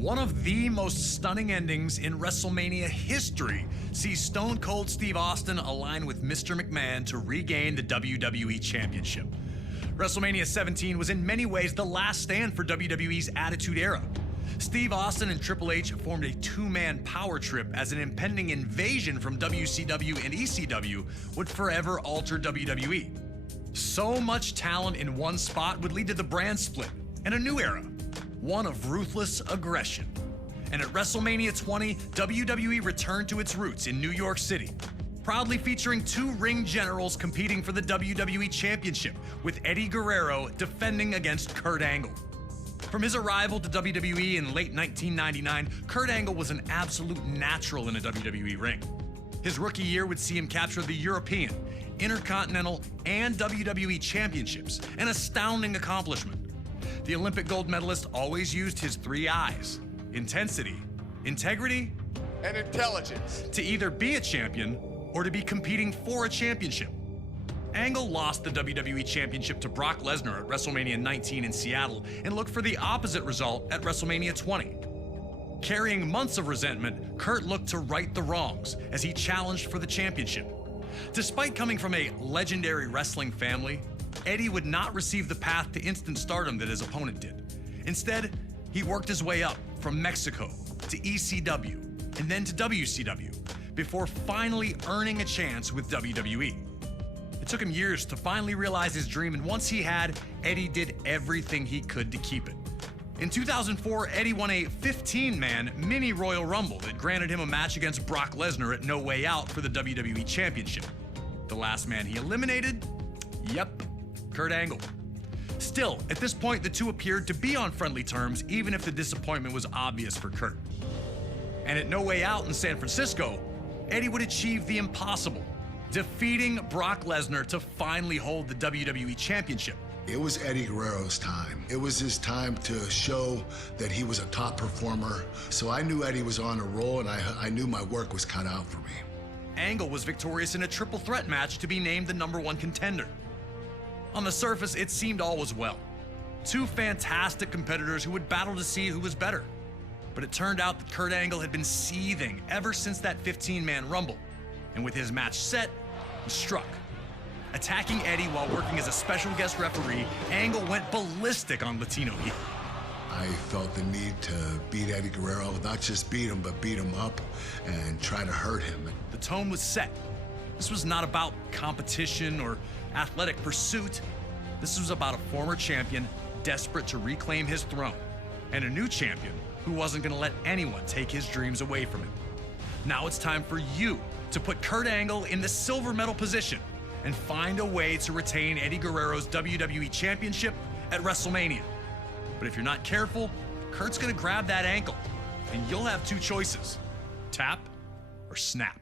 One of the most stunning endings in WrestleMania history sees Stone Cold Steve Austin align with Mr. McMahon to regain the WWE Championship. WrestleMania 17 was in many ways the last stand for WWE's Attitude Era. Steve Austin and Triple H formed a two-man power trip as an impending invasion from WCW and ECW would forever alter WWE. So much talent in one spot would lead to the brand split and a new era, one of ruthless aggression. And at WrestleMania 20, WWE returned to its roots in New York City, proudly featuring two ring generals competing for the WWE Championship, with Eddie Guerrero defending against Kurt Angle. From his arrival to WWE in late 1999, Kurt Angle was an absolute natural in a WWE ring. His rookie year would see him capture the European, Intercontinental, and WWE Championships, an astounding accomplishment. The Olympic gold medalist always used his three I's: intensity, integrity, and intelligence, to either be a champion or to be competing for a championship. Angle lost the WWE Championship to Brock Lesnar at WrestleMania 19 in Seattle and looked for the opposite result at WrestleMania 20. Carrying months of resentment, Kurt looked to right the wrongs as he challenged for the championship. Despite coming from a legendary wrestling family, Eddie would not receive the path to instant stardom that his opponent did. Instead, he worked his way up from Mexico to ECW and then to WCW before finally earning a chance with WWE. It took him years to finally realize his dream, and once he had, Eddie did everything he could to keep it. In 2004, Eddie won a 15-man mini Royal Rumble that granted him a match against Brock Lesnar at No Way Out for the WWE Championship. The last man he eliminated? Yep, Kurt Angle. Still, at this point, the two appeared to be on friendly terms, even if the disappointment was obvious for Kurt. And at No Way Out in San Francisco, Eddie would achieve the impossible, defeating Brock Lesnar to finally hold the WWE Championship. It was Eddie Guerrero's time. It was his time to show that he was a top performer. So I knew Eddie was on a roll, and I knew my work was cut out for me. Angle was victorious in a triple threat match to be named the #1 contender. On the surface, it seemed all was well. Two fantastic competitors who would battle to see who was better. But it turned out that Kurt Angle had been seething ever since that 15-man Rumble. And with his match set, he struck. Attacking Eddie while working as a special guest referee, Angle went ballistic on Latino heel. I felt the need to beat Eddie Guerrero, not just beat him, but beat him up and try to hurt him. The tone was set. This was not about competition or athletic pursuit. This was about a former champion desperate to reclaim his throne, and a new champion who wasn't going to let anyone take his dreams away from him. Now it's time for you to put Kurt Angle in the silver medal position and find a way to retain Eddie Guerrero's WWE Championship at WrestleMania. But if you're not careful, Kurt's gonna grab that ankle, and you'll have two choices: tap or snap.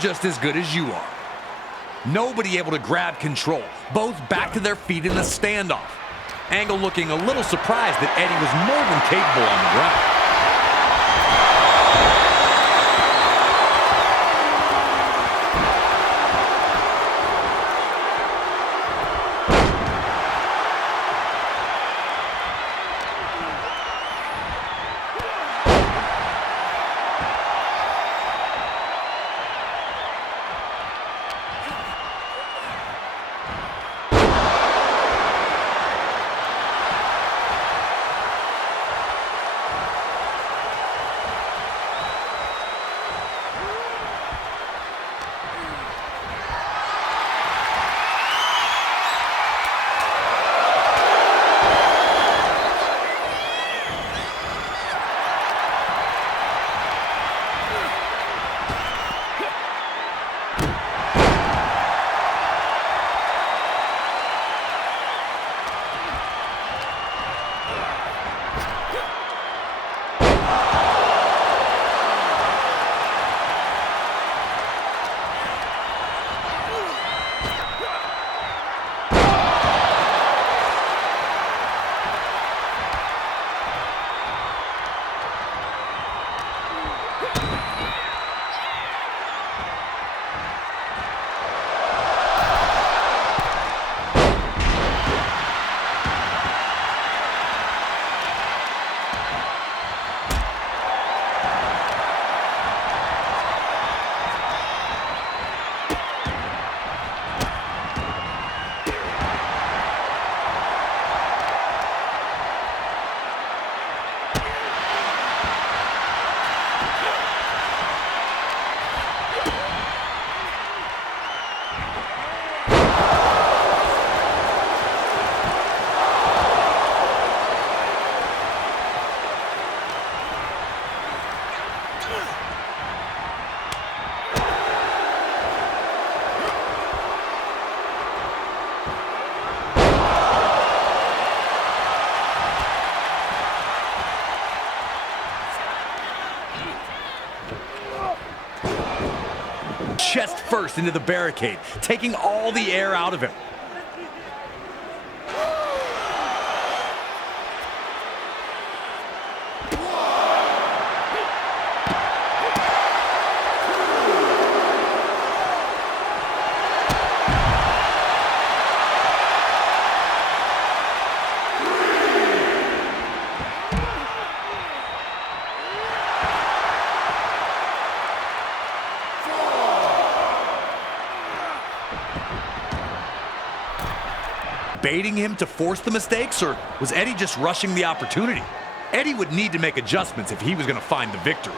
Just as good as you are. Nobody able to grab control. Both back to their feet in the standoff. Angle looking a little surprised that Eddie was more than capable on the ground. first into the barricade, taking all the air out of him. Baiting him to force the mistakes, or was Eddie just rushing the opportunity? Eddie would need to make adjustments if he was going to find the victory.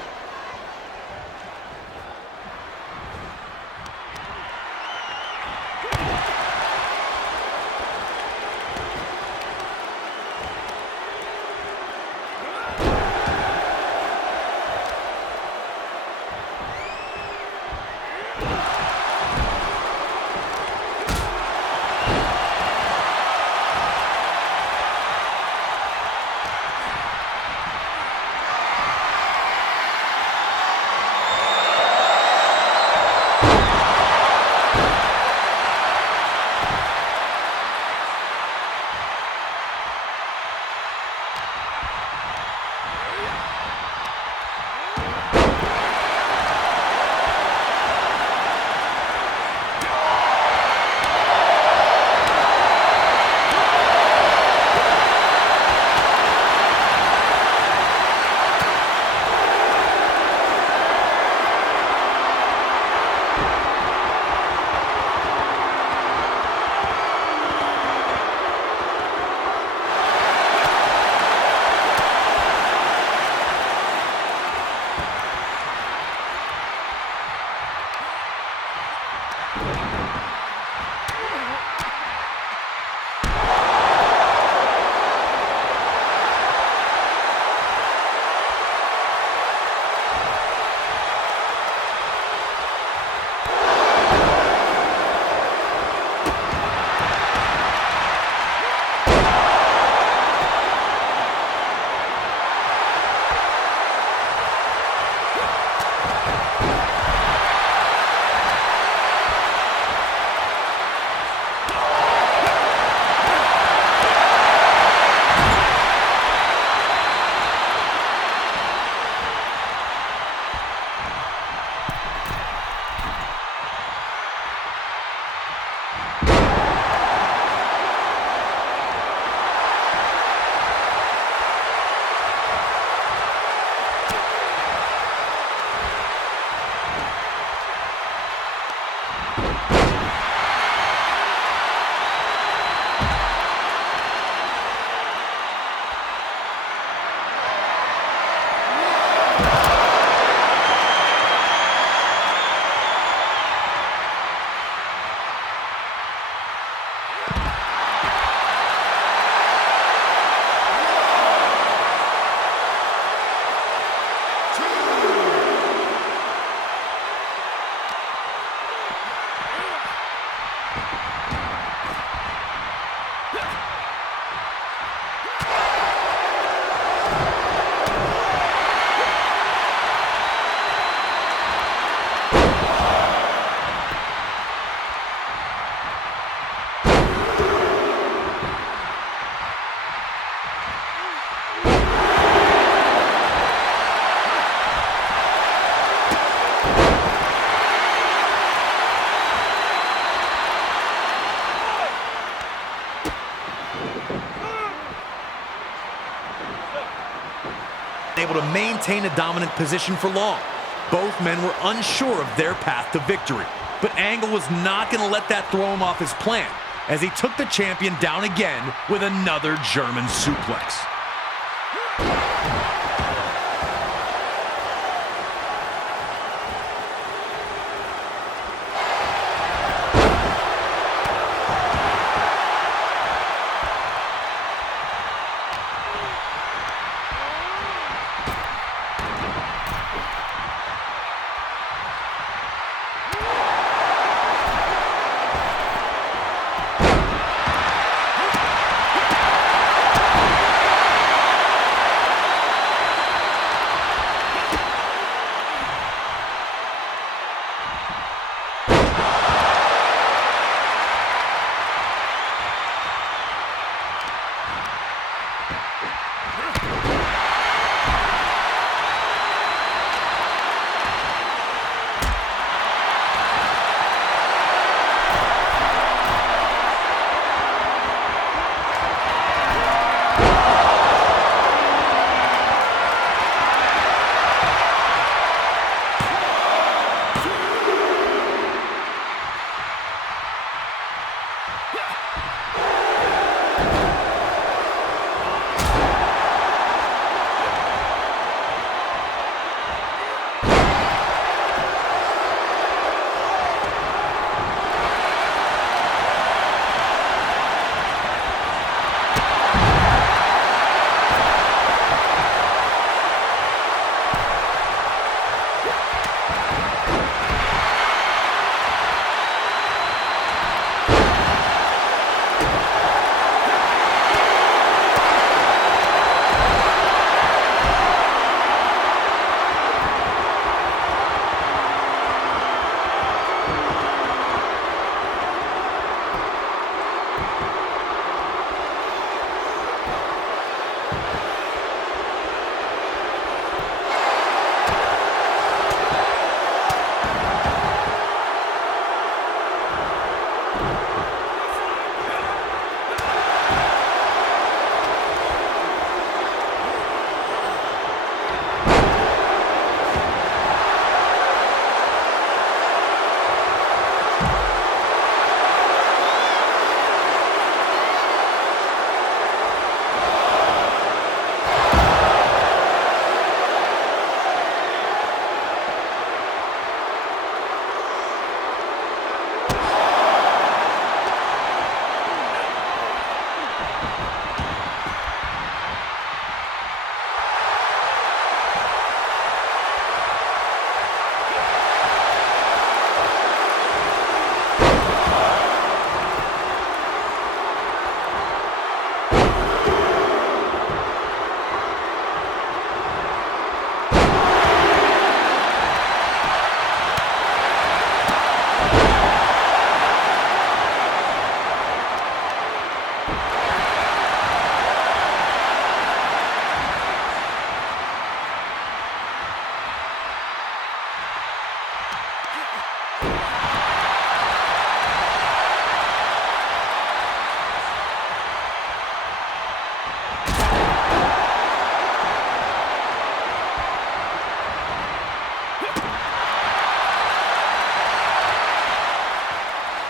Able to maintain a dominant position for long. Both men were unsure of their path to victory, but Angle was not going to let that throw him off his plan as he took the champion down again with another German suplex.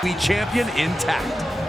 WWE champion intact.